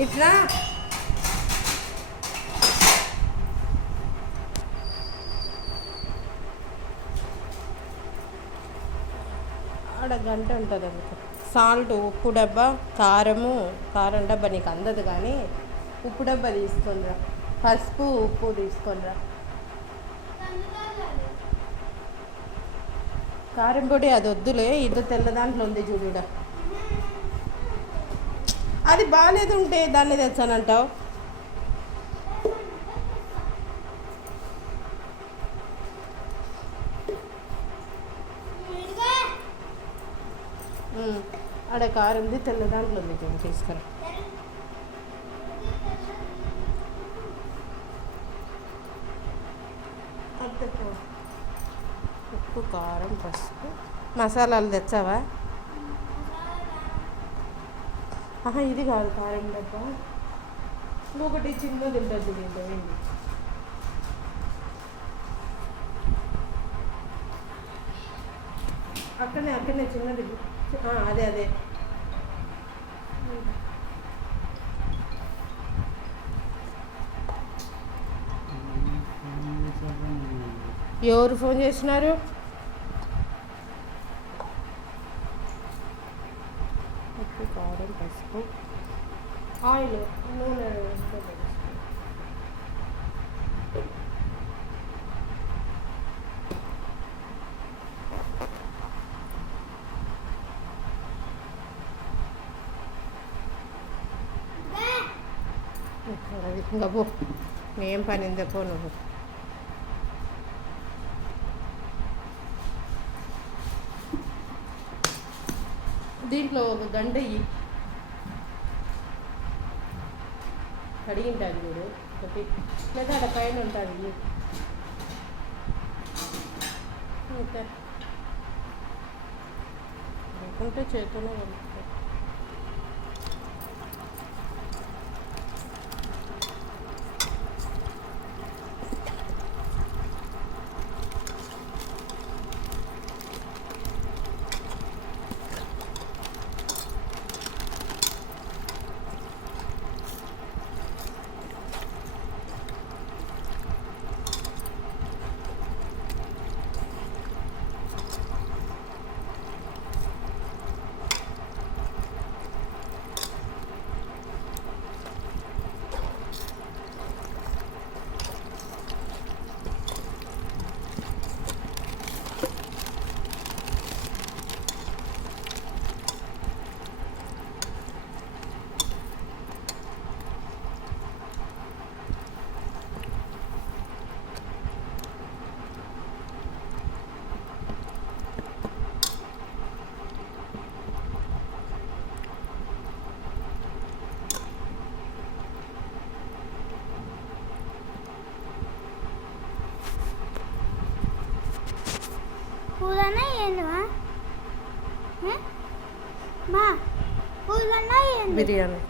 ఇట్లా ఆడ గంట ఉంటుంది అందుకు. సాల్ట్, ఉప్పు డబ్బా, కారం డబ్బా నీకు అందదు కానీ ఉప్పు డబ్బా తీసుకొనిరా, పసుపు ఉప్పు తీసుకొనిరా. కారం పొడి అది వద్దులే, ఇది తెల్ల దాంట్లో ఉంది చూడుడ. అది బాగాలేదు ఉంటే దాన్ని తెచ్చానంటావు. ఆడ కారం ఉంది తెల్ల దాంట్లో ఉంది చూడు, తీసుకురా. ఉప్పు, కారం, పసుపు, మసాలాలు తెచ్చావా? ఇది కాదు కారం డబ్బా, ఇంకొకటి చిన్నది ఉంటుంది దీంట్లో. అక్కడనే చిన్నది, అదే ఎవరు ఫోన్ చేసినారు? ఉప్పు, కారం, పసుపు, ఆయిల్, నూనె. ఇంకా పో, ఏం పని ఉందో పో నువ్వు. దీంట్లో ఒక గంట కడిగింటుంది చూడు ఒకటి, లేదా అక్కడ పైన ఉంటుంది. లేకుంటే చేతనే కలుపుతారు. పూలన్నా ఏంటివా మా పూలన్నా ఏంటి? బిర్యానీ.